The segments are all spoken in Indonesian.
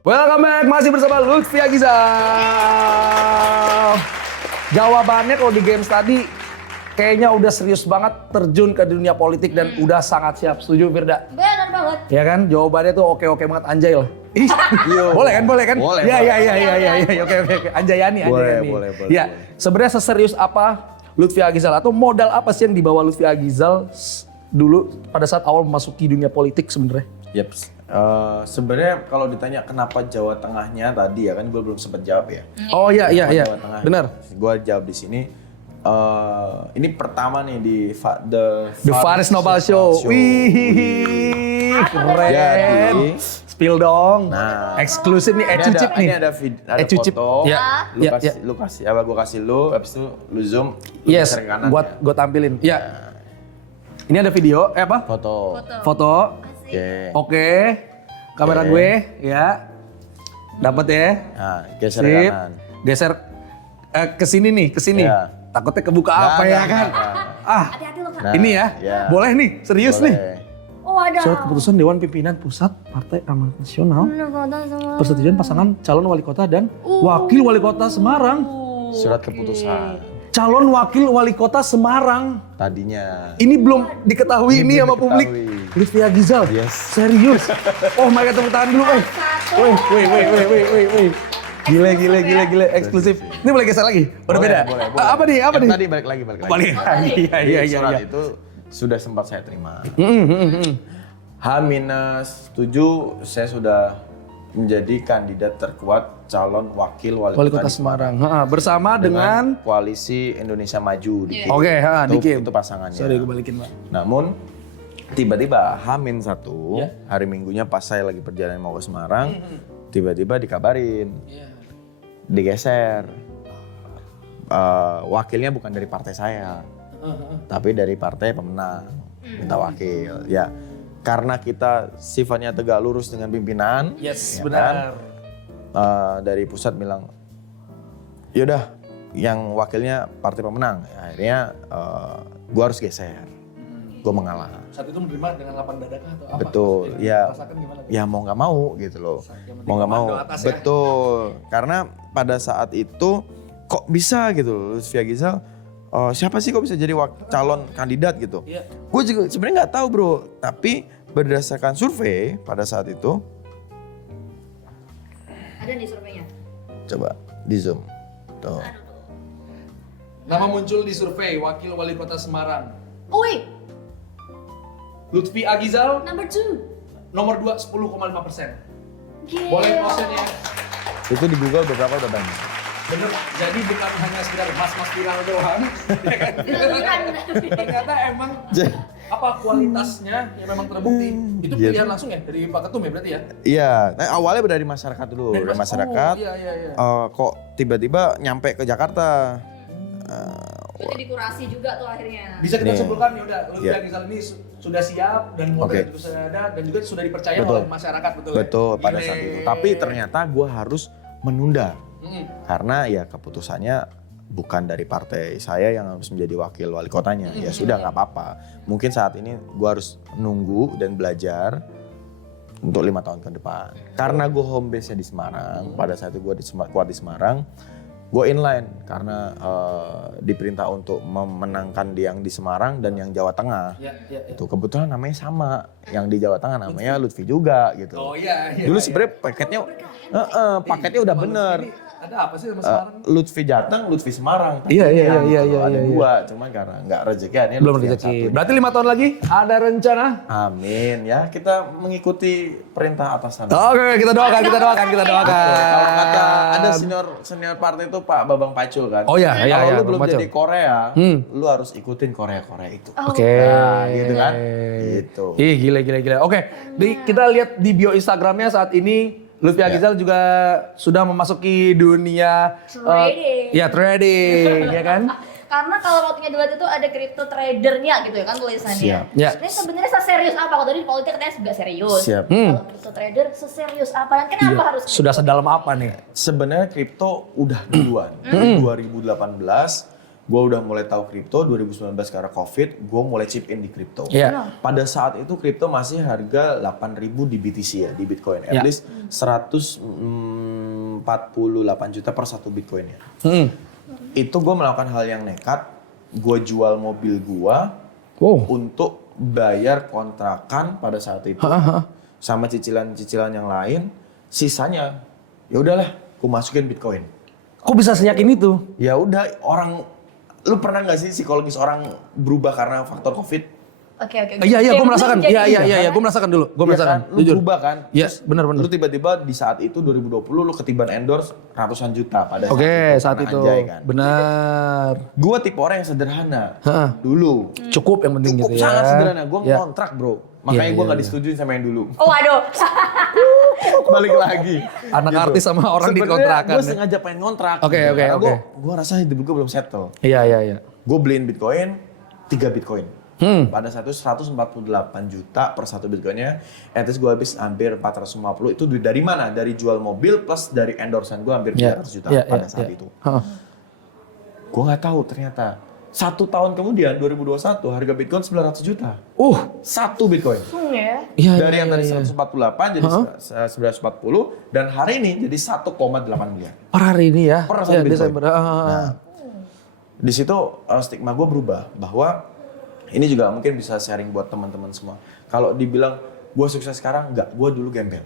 Welcome back, masih bersama Lutfi Agizal. Jawabannya kalau di games tadi kayaknya udah serius banget terjun ke dunia politik dan udah sangat siap. Setuju Firda? Benar banget. Ya kan, jawabannya tuh oke-oke banget, anjay lah. Ih, boleh kan? Boleh. Iya, oke. Anjayani. Boleh. Ya, sebenarnya seserius apa Lutfi Agizal atau modal apa sih yang dibawa Lutfi Agizal dulu pada saat awal memasuki dunia politik sebenarnya? Yaps. Sebenarnya kalau ditanya kenapa Jawa Tengahnya tadi ya kan gue belum sempat jawab ya. Oh iya, Jawa Tengah. benar. Gue jawab di sini. Ini pertama nih di The Faris Nopal Show. Wih, keren. Jadi, Spill dong. Nah, Eksklusif nih, Ecucip nih. Ini ada Ecucip. foto. Ya, Lu kasih, gue kasih lu, habis itu lu zoom. Lu Yes, geser ke kanan ya. gue tampilin. Ya. Ini ada video, apa? Foto. Foto. Oke. Oke. Kamera Oke. gue, ya. Dapat ya. Nah, geser ke Sip. kanan. Geser ke sini nih, ke sini. Ya. Takutnya kebuka apa ya kan? Ah, Hati-hati loh Kak. Nah, ini ya. ya. Boleh nih, serius Boleh. nih. Oh ada. Surat keputusan Dewan Pimpinan Pusat Partai Amanat Nasional persetujuan pasangan calon wali kota dan wakil wali kota Semarang. Surat keputusan Calon wakil wali kota Semarang. tadinya. Ini belum diketahui ini sama publik. Lutfi Agizal. Yes. Serius. Oh my god, tepuk tangan dulu. Wih. Gile. Eksklusif. Ini boleh geser lagi? Udah beda? Boleh. Apa nih? Yang tadi balik lagi. Balik lagi. Iya. Surat itu sudah sempat saya terima. H-7 saya sudah menjadi kandidat terkuat calon wakil wali Wali kota kota Semarang. Bersama dengan Koalisi Indonesia Maju. DKI. Oke, Diki. Itu pasangannya. Sorry, gue balikin, Pak. Namun tiba-tiba H-1 Ya. hari Minggunya pas saya lagi perjalanan mau ke Semarang, tiba-tiba dikabarin digeser. Wakilnya bukan dari partai saya, tapi dari partai pemenang minta wakil. Ya, karena kita sifatnya tegak lurus dengan pimpinan. Yes, ya benar. kan, dari pusat bilang, yaudah yang wakilnya partai pemenang. Akhirnya gue harus geser, gue mengalah. Saat itu menerima dengan lapang dada kah atau apa? Betul, Maksudnya, ya. rasakan gimana? Ya mau nggak mau gitu loh, mau nggak mau. komando atas ya. Betul, karena pada saat itu kok bisa gitu loh, Lutfi Agizal, siapa sih kok bisa jadi calon kandidat gitu? Iya. Gue juga sebenarnya nggak tahu bro, tapi berdasarkan survei pada saat itu, Ada nih surveinya. coba di zoom, tuh. Nama muncul di survei wakil wali kota Semarang. Wih, Lutfi Agizal number 2. nomor 2 10,5%. Gila. Boleh motion ya. Itu di Google beberapa udah banyak. Bener, jadi bukan hanya sekedar mas-mas viral doang. Ya kan? Ternyata emang apa kualitasnya yang memang terbukti. Itu Iya. pilihan langsung ya dari Pak Ketum ya berarti ya? Iya, nah, awalnya dari masyarakat dulu, dari masyarakat. Oh, iya. Kok tiba-tiba nyampe ke Jakarta? Jadi dikurasi juga tuh akhirnya. Bisa kita Nih. simpulkan ya udah Lutfi Iya. Agizal ini sudah siap dan modal Oke. itu sudah ada dan juga sudah dipercaya Betul. oleh masyarakat betul. Betul ya? pada Gile. saat itu. Tapi ternyata gue harus menunda karena ya keputusannya bukan dari partai saya yang harus menjadi wakil wali kotanya. Ya sudah nggak apa-apa. Mungkin saat ini gue harus nunggu dan belajar untuk 5 tahun ke depan. Karena gue home base-nya di Semarang. Pada saat itu gue kuat di Semarang. Gue inline karena diperintah untuk memenangkan yang di Semarang dan yang Jawa Tengah. Ya. Itu kebetulan namanya sama. Yang di Jawa Tengah namanya Lutfi juga gitu. Oh iya. Dulu sebenarnya paketnya udah bener. Ada apa sih sama Semarang? Lutfi Jateng, Lutfi Semarang. Iya, Tadinya iya, gitu. iya, Ada iya. dua, cuman karena nggak rezeki akhirnya Belum Lutfi yang rezeki. satu. Berarti 5 tahun lagi ada rencana? Amin ya, kita mengikuti perintah atasan. Oke, kita doakan. Kalau kata ada senior partai itu Pak Babang Pacul kan. Oh iya, Kalau lu Bang belum Pacul. jadi Korea, lu harus ikutin Korea itu. Oke. Nah, gitu kan? Gitu. Ih, gile. Oke, kita lihat di bio Instagramnya saat ini Lutfi Agizal juga sudah memasuki dunia trading, ya kan? Karena kalau waktunya dilihat itu ada crypto tradernya gitu ya kan tulisannya. Siap. Ya. Ini sebenarnya seserius apa? Kalau tadi politik katanya juga serius. Siap. Kalau crypto trader seserius apa? Dan kenapa harus Sudah sedalam apa nih? Sebenarnya kripto udah duluan. Dari 2018 gue udah mulai tahu kripto 2019 karena COVID, gue mulai chip in di kripto. Iya. Pada saat itu kripto masih harga 8.000 di BTC ya, di Bitcoin. At least 148 juta per satu Bitcoinnya. Itu gue melakukan hal yang nekat, gue jual mobil gue untuk bayar kontrakan pada saat itu. Sama cicilan-cicilan yang lain, sisanya ya udahlah, gue masukin Bitcoin. Kok bisa seyakin itu? Ya udah, lu pernah nggak sih psikologis orang berubah karena faktor COVID? Oke. Iya, gue merasakan. Iya, gue merasakan dulu. Gue merasakan. Kan? Lu berubah kan? Iya, benar. Lu tiba-tiba di saat itu 2020 lu ketiban endorse ratusan juta pada saat Oke, itu. saat Karena itu. Anjay, kan? Benar. Gua tipe orang yang sederhana dulu. Cukup yang penting Cukup gitu ya. sangat sederhana. Gua Iya. ngontrak bro. Makanya Iya, gua nggak iya. disetujuin sama yang dulu. Oh waduh. Balik lagi. Anak artis sama orang di kontrakan. Gue sengaja pengen ngontrak. Oke. Karena Gua rasa hidup gue belum settle. Iya. Gue beliin Bitcoin, 3 Bitcoin. Pada saat itu 148 juta per satu Bitcoinnya. At least gue habis hampir 450. Itu duit dari mana? Dari jual mobil plus dari endorsean gue hampir 300 juta pada saat itu. Gue nggak tahu ternyata. 1 tahun kemudian 2021 harga Bitcoin 900 juta. Satu Bitcoin. Ya. Dari yang tadi 148 jadi 940 dan hari ini jadi 1,8 miliar. Per hari ini ya. Per satu Bitcoin. Desember. Nah, di situ stigma gue berubah bahwa ini juga mungkin bisa sharing buat teman-teman semua. Kalau dibilang gue sukses sekarang, enggak. Gue dulu gembel.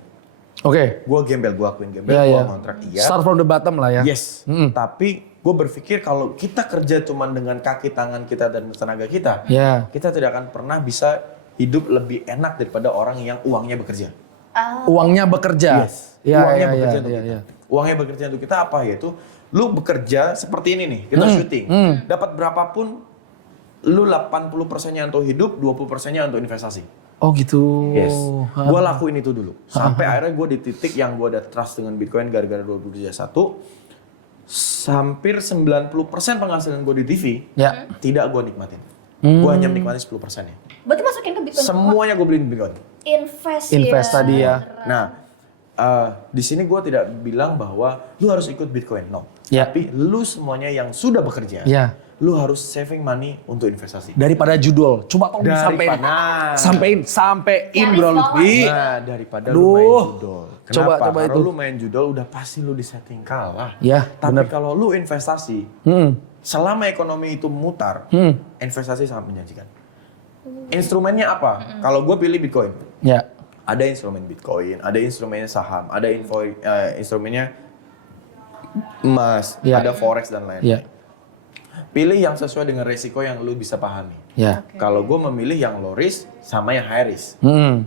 Oke. Gue gembel, gue akuin gembel, Iya, gue iya. kontrak iya. Start from the bottom lah ya. Yes. Tapi gue berpikir kalau kita kerja cuma dengan kaki tangan kita dan tenaga kita, Iya. kita tidak akan pernah bisa hidup lebih enak daripada orang yang uangnya bekerja. Uangnya bekerja. Yes. Iya, Uangnya iya, bekerja iya, untuk iya, kita. iya. Uangnya bekerja untuk kita apa? Yaitu lu bekerja seperti ini nih, kita syuting. Dapat berapapun, lu 80%-nya untuk hidup, 20%-nya untuk investasi. Oh gitu. Yes. Gue lakuin itu dulu. Sampai akhirnya gue di titik yang gue ada trust dengan Bitcoin gara-gara 2021. Hampir 90% penghasilan gue di TV, tidak gue nikmatin. Gue hanya menikmati 10%-nya. Berarti masukin ke Bitcoin. Semuanya gue beliin Bitcoin. Invest tadi ya. Nah, di sini gue tidak bilang bahwa lu harus ikut Bitcoin, no. Ya. Tapi lu semuanya yang sudah bekerja, Ya. lu harus saving money untuk investasi. Daripada judul, coba tolong sampein bro Lutfi. Nah, daripada Duh. lu main judol. Kenapa? Coba Kalau itu. lu main judol udah pasti lu disetting kalah. Ya, Tapi bener. kalau lu investasi, selama ekonomi itu memutar, investasi sangat menjanjikan. Instrumennya apa? Kalau gue pilih Bitcoin. Ya. Ada instrumen Bitcoin, ada instrumennya saham, ada instrumennya emas, Ya. ada forex dan lain-lain. Ya. Pilih yang sesuai dengan resiko yang lu bisa pahami. Ya. Kalau gue memilih yang low risk sama yang high risk.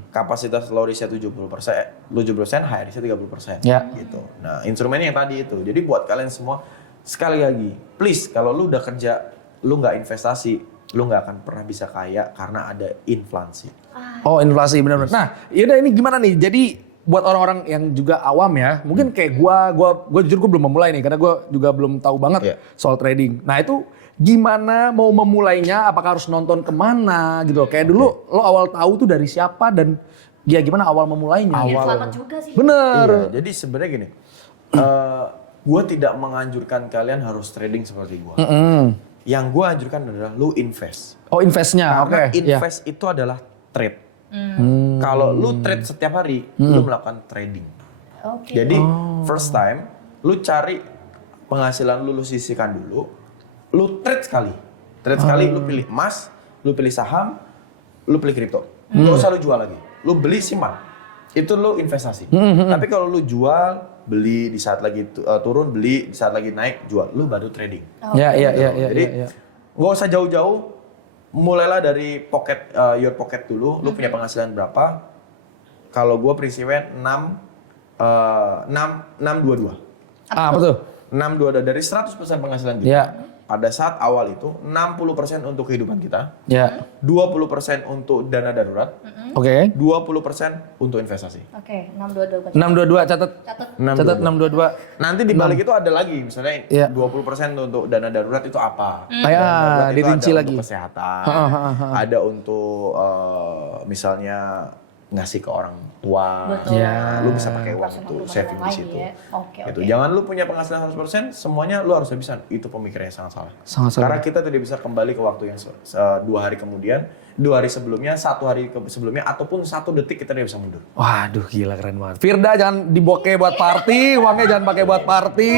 Kapasitas low risknya 70%, high risknya 30%. Ya. Gitu. Nah, instrumennya yang tadi itu. Jadi buat kalian semua, sekali lagi, please kalau lu udah kerja, lu nggak investasi, lu nggak akan pernah bisa kaya karena ada inflasi. Oh inflasi benar-benar. Nah, yaudah ini gimana nih? Jadi buat orang-orang yang juga awam ya, mungkin kayak gua jujur gua belum memulai nih karena gua juga belum tahu banget soal trading. Nah itu gimana mau memulainya? Apakah harus nonton kemana gitu? Kayak dulu lo awal tahu tuh dari siapa dan ya gimana awal memulainya? Ya, selamat juga sih. Bener. Iya, jadi sebenarnya gini, gue tidak menganjurkan kalian harus trading seperti gue. Yang gue anjurkan adalah lu invest. Oh investnya, Karena oke. invest itu adalah trade. Kalau lu trade setiap hari, lu melakukan trading. Oke. Jadi first time, lu cari penghasilan lu sisihkan dulu, lu trade sekali. Trade sekali, lu pilih emas, lu pilih saham, lu pilih kripto. Gak usah lu jual lagi. Lu beli simpan. Itu lu investasi. Tapi kalau lu jual, beli di saat lagi turun, beli di saat lagi naik, jual. Lu baru trading. Ya. Jadi nggak usah jauh-jauh, mulailah dari your pocket dulu. Lu punya penghasilan berapa? Kalau gue prinsipnya 622. Apa tuh? 622 dari 100% penghasilan kita. Ya. Pada saat awal itu 60% untuk kehidupan kita, Ya. 20% untuk dana darurat, Oke. 20% untuk investasi. Oke, 622 berarti. 622 catat. Catat. Catat 622. Nanti di balik itu ada lagi, misalnya Iya. 20% untuk dana darurat itu apa? Ah, ya, Dana darurat itu dirinci ada lagi. untuk kesehatan, ada untuk misalnya ngasih ke orang tua. Betul. Ya. Lu bisa pakai uang Personal itu rumah saving tangga di situ. lagi ya. Oke, Gitu. oke. Jangan lu punya penghasilan 100%, semuanya lu harus habisan. Itu pemikirannya sangat salah. Sangat salah. Karena kita tidak bisa kembali ke waktu yang 2 hari kemudian, 2 hari sebelumnya, 1 hari sebelumnya, ataupun 1 detik kita tidak bisa mundur. Waduh gila keren banget. Firda jangan diboke buat party, uangnya jangan pakai buat party.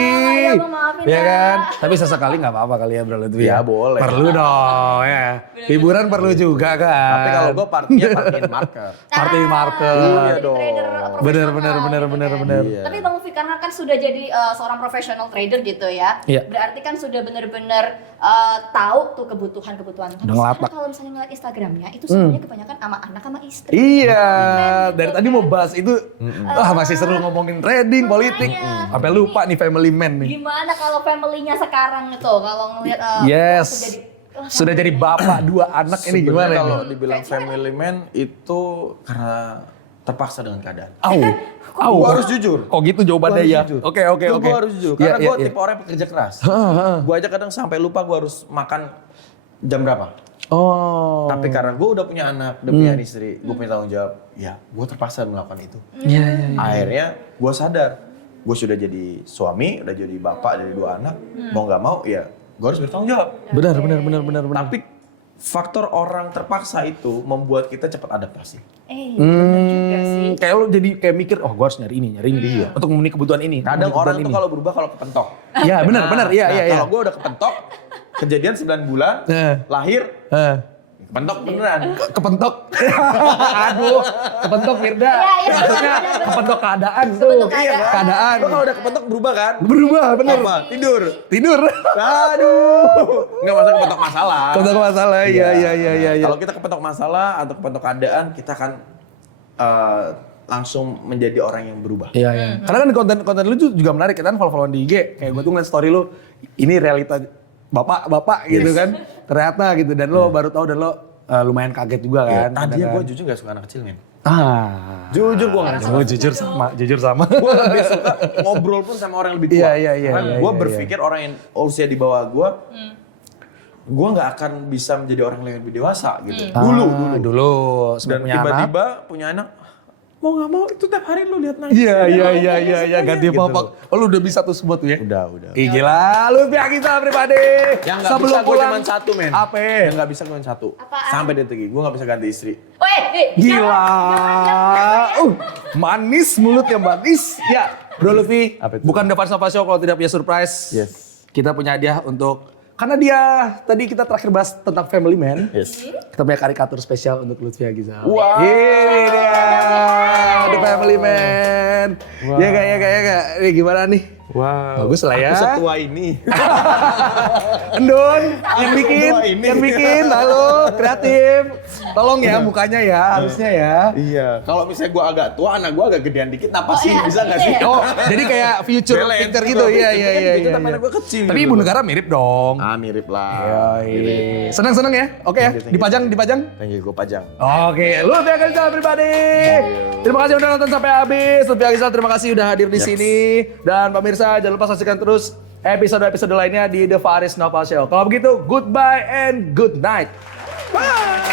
Ya, Bang, maafin Ya ya. kan? Tapi sesekali nggak apa-apa kali ya Bro Lutfi. Ya, boleh. Perlu dong ya. Hiburan perlu juga kan. Tapi kalau gue partinya partiin marker. Party market. Iya Jadi dong. trader Bener, profesional bener, gitu bener, kan. bener. Iya. Tapi Bang Ufi karena kan sudah jadi seorang profesional trader gitu ya. Iya. Berarti kan sudah benar-benar tahu tuh kebutuhan-kebutuhan. Udah ngelapak. Kalau misalnya ngeliat Instagramnya itu semuanya kebanyakan sama anak sama istri. Iya, dari tadi mau bahas itu, masih seru ngomongin trading, politik, Makanya. sampai lupa nih family man nih. Gimana kalau family-nya sekarang itu kalau ngelihat Yes. Sudah jadi bapak 2 anak ini gimana Sebenarnya nih? kalau dibilang family man itu karena terpaksa dengan keadaan. Au, Gua harus jujur. Oh gitu jawabannya Gua ya. harus jujur. Oke. Gue harus jujur. Iya, Karena iya, gue iya. tipe orang yang pekerja keras. Gue aja kadang sampai lupa gue harus makan jam berapa. Oh. Tapi karena gue udah punya anak, udah punya istri, gue punya tanggung jawab. Ya, gue terpaksa melakukan itu. Iya, iya. Akhirnya gue sadar, gue sudah jadi suami, udah jadi bapak dari 2 anak. Mau nggak mau, ya gue harus bertanggung jawab. Benar. Tapi faktor orang terpaksa itu membuat kita cepat adaptasi. benar juga sih. Kayak lo jadi kayak mikir, oh gue harus nyari ini. Untuk memenuhi kebutuhan ini. Kadang memenuhi orang kebutuhan tuh kalau berubah kalau kepentok. Iya benar, iya. Kalau gue udah kepentok, kejadian 9 bulan, lahir, kepentok beneran. Kepentok. Aduh, kepentok Firda. Iya, Maksudnya benar. kepentok keadaan tuh. Kepentok keadaan. Keadaan. Lo kalau udah kepentok berubah kan? Berubah, bener. Apa? Tidur. Tidur. Aduh. Nggak masuk kepentok masalah. Kepentok masalah, iya. Kalau kita kepentok masalah atau kepentok keadaan, kita akan langsung menjadi orang yang berubah. Iya. Karena kan konten lu juga menarik, kita kan follow-followan di IG. Kayak gue tuh ngeliat story lu, ini realita bapak gitu kan. Ternyata gitu, dan lo baru tahu dan lo lumayan kaget juga kan. Tadinya kadang-kadang. gue jujur gak suka anak kecil, men. Jujur gue gak suka. Gue jujur sama. Gue lebih suka ngobrol pun sama orang yang lebih tua. Iya. Karena gue berpikir orang yang usia di bawah gue nggak akan bisa menjadi orang yang lebih dewasa gitu. Dulu Dan sebelum punya anak. tiba-tiba punya anak, mau nggak mau itu tiap hari lu lihat nangis. Iya, ganti Gitu. popok. Oh lu udah bisa tuh semua tuh ya? Udah. Ih gila, lu pihak kita pribadi. Yang nggak bisa gue cuma satu, men. Apa? Yang nggak bisa gue cuma satu. Apaan? Sampai detik ini gue nggak bisa ganti istri. Gila. Manis, mulutnya manis. Ya, Bro Lutfi, Apa itu? bukan The Fast Nova Show kalau tidak punya surprise. Yes. Kita punya hadiah untuk, karena dia tadi kita terakhir bahas tentang family man. Yes. Kita punya karikatur spesial untuk Lutfi Agizal. Wow. Ini dia, The Family Man. Wow. Ya gak. Ini gimana nih? Wow. Bagus lah ya. Aku setua ini. Endon, yang Dua ini. bikin, halo, kreatif. Tolong ya mukanya ya, harusnya ya. Iya. Kalau misalnya gue agak tua, anak gue agak gedean dikit, napasin iya, bisa nggak gitu sih? ya? Oh, jadi kayak future Belek. picture gitu. Iya. Gitu, tapi anak gue kecil. Tapi gitu. ibu negara mirip dong. Mirip lah. Yoi. Senang-senang ya? Oke ya, Thank you. dipajang. Thank you, gue pajang. Oke, lu Lutfi Agizal pribadi. Terima kasih udah nonton sampai habis. Lutfi Agizal terima kasih udah hadir di sini. Dan pemirsa jangan lupa saksikan terus episode-episode lainnya di The Faris Nova Show. Kalau begitu, goodbye and good night. Bye.